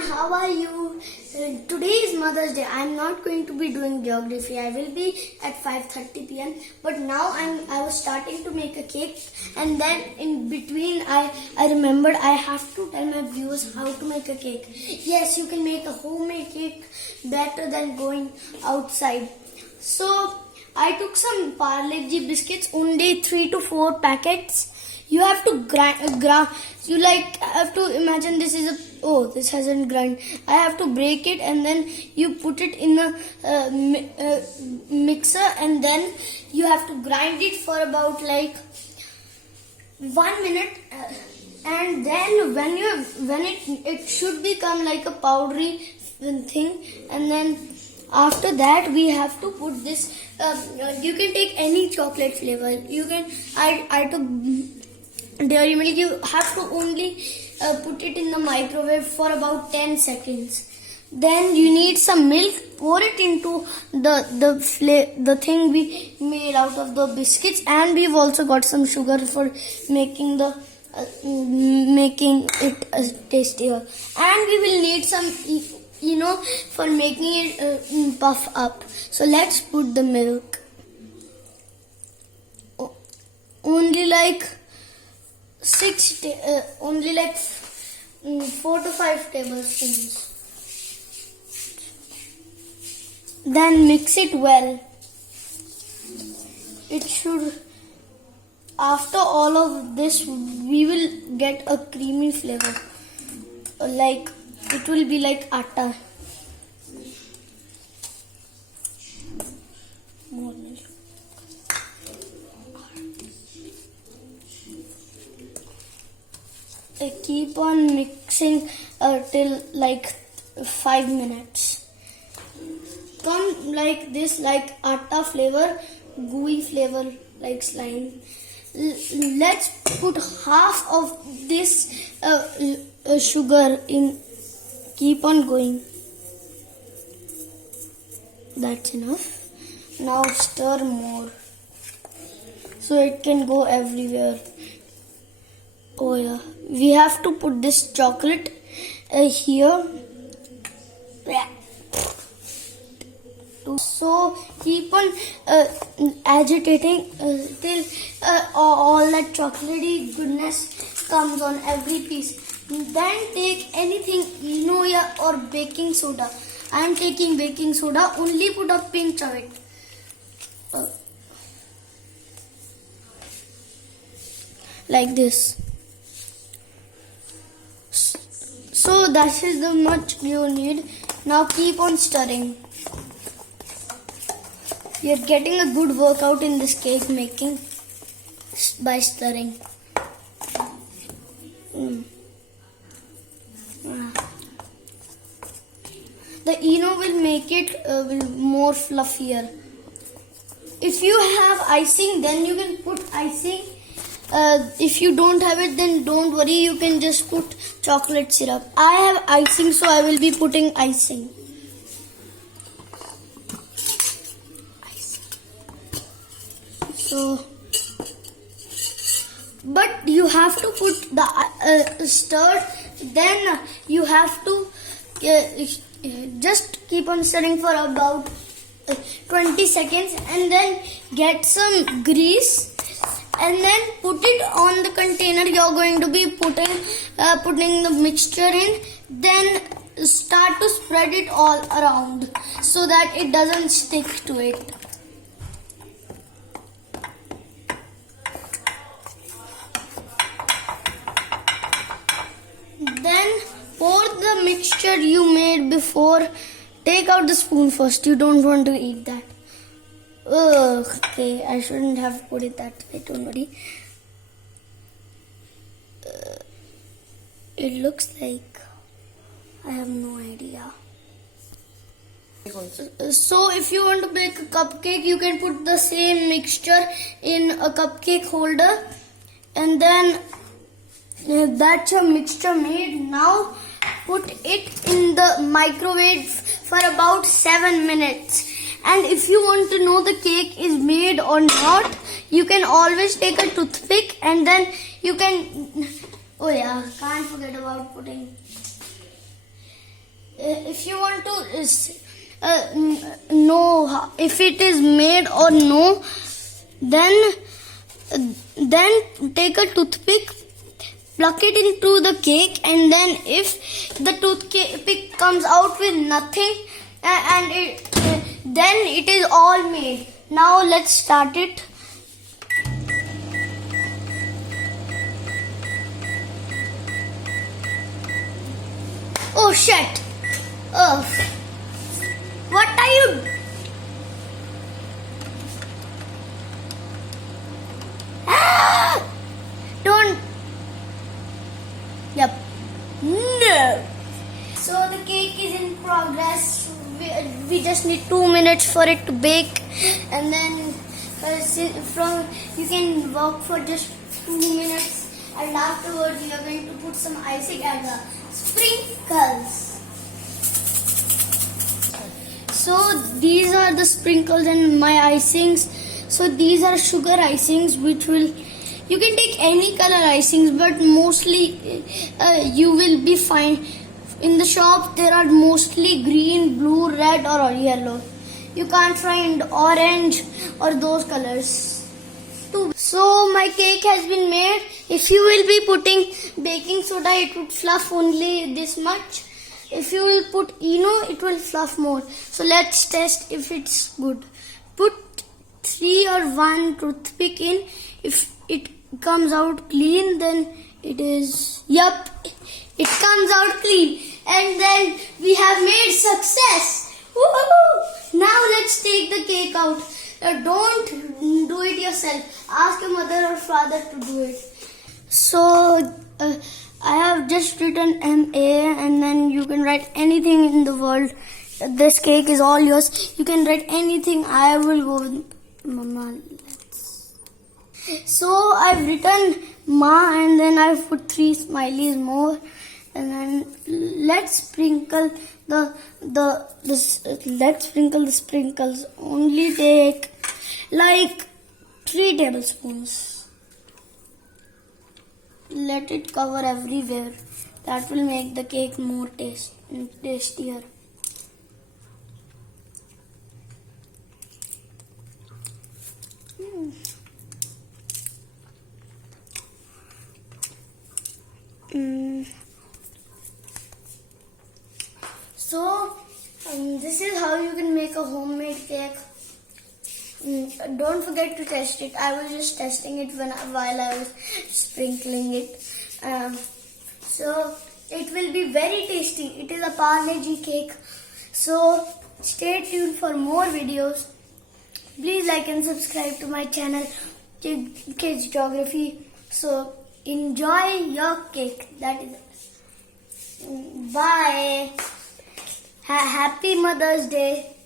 everyone, how are you? Today is Mother's Day. I am not going to be doing geography. I will be at 5:30 p.m. But now I was starting to make a cake, and then in between I remembered I have to tell my viewers how to make a cake. Yes, you can make a homemade cake better than going outside. So I took some Parle-G biscuits, only 3 to 4 packets. You have to have to imagine this hasn't grind. I have to break it and then you put it in a mixer, and then you have to grind it for about 1 minute, and then when it should become like a powdery thing, and then after that we have to put this. You can take any chocolate flavor. You can I took Dairy Milk. You have to only put it in the microwave for about 10 seconds. Then you need some milk. Pour it into the thing we made out of the biscuits, and we've also got some sugar for making it tastier. And we will need some for making it puff up. So let's put the milk. Only 4 to 5 tablespoons. Then mix it well. It should. After all of this, we will get a creamy flavor. It will be like atta. More milk. Keep on mixing till 5 minutes. Come like this, like atta flavor, gooey flavor, like slime. Let's put half of this sugar in. Keep on going. That's enough. Now stir more so it can go everywhere. Oh yeah, we have to put this chocolate here. So keep on agitating till all that chocolatey goodness comes on every piece. Then take anything, or baking soda. I am taking baking soda. Only put a pinch of it. Like this. So that is the much you need. Now keep on stirring. You are getting a good workout in this cake making by stirring. The Eno will make it more fluffier. If you have icing, then you can put icing. If you don't have it, then don't worry, you can just put chocolate syrup. I have icing, so I will be putting icing. So, but you have to put the stir, then you have to just keep on stirring for about 20 seconds, and then get some grease, and then put it on the container you're going to be putting the mixture in. Then start to spread it all around so that it doesn't stick to it. Then pour the mixture you made before. Take out the spoon first. You don't want to eat that. Okay, I shouldn't have put it that way. Don't worry. It looks like I have no idea. So if you want to bake a cupcake, you can put the same mixture in a cupcake holder, and then that's your mixture made. Now put it in the microwave for about 7 minutes. And if you want to know the cake is made or not, you can always take a toothpick, and then you can, can't forget about putting if you want to know if it is made or no, then take a toothpick, pluck it into the cake, and then if the toothpick comes out with nothing, then it is all made. Now let's start it. Oh shit! Oh, what are you? Ah! Don't. Yep. No. So the cake is in progress. We just need 2 minutes for it to bake, and then you can work for just 2 minutes, and afterwards you are going to put some icing and sprinkles. So these are the sprinkles and my icings. So these are sugar icings, which will, you can take any color icings, but mostly you will be fine. In the shop there are mostly green, blue, red or yellow. You can't find orange or those colors. So my cake has been made. If you will be putting baking soda, it would fluff only this much. If you will put Eno, it will fluff more. So let's test if it's good. Put 3 or 1 toothpick in. If it comes out clean, then it is, yup, it comes out clean. And then we have made success. Woohoo! Now let's take the cake out. Don't do it yourself. Ask your mother or father to do it. So I have just written MA, and then you can write anything in the world. This cake is all yours. You can write anything. I will go with Mama. So I've written Ma, and then I've put 3 smileys more, and then let's sprinkle the sprinkles. Only take like 3 tablespoons. Let it cover everywhere. That will make the cake more tastier. So this is how you can make a homemade cake. Don't forget to test it. I was just testing it while I was sprinkling it. So it will be very tasty. It is a Parle-G cake. So stay tuned for more videos. Please like and subscribe to my channel, Kids Geography. So enjoy your cake. That is it. Bye. Happy Mother's Day.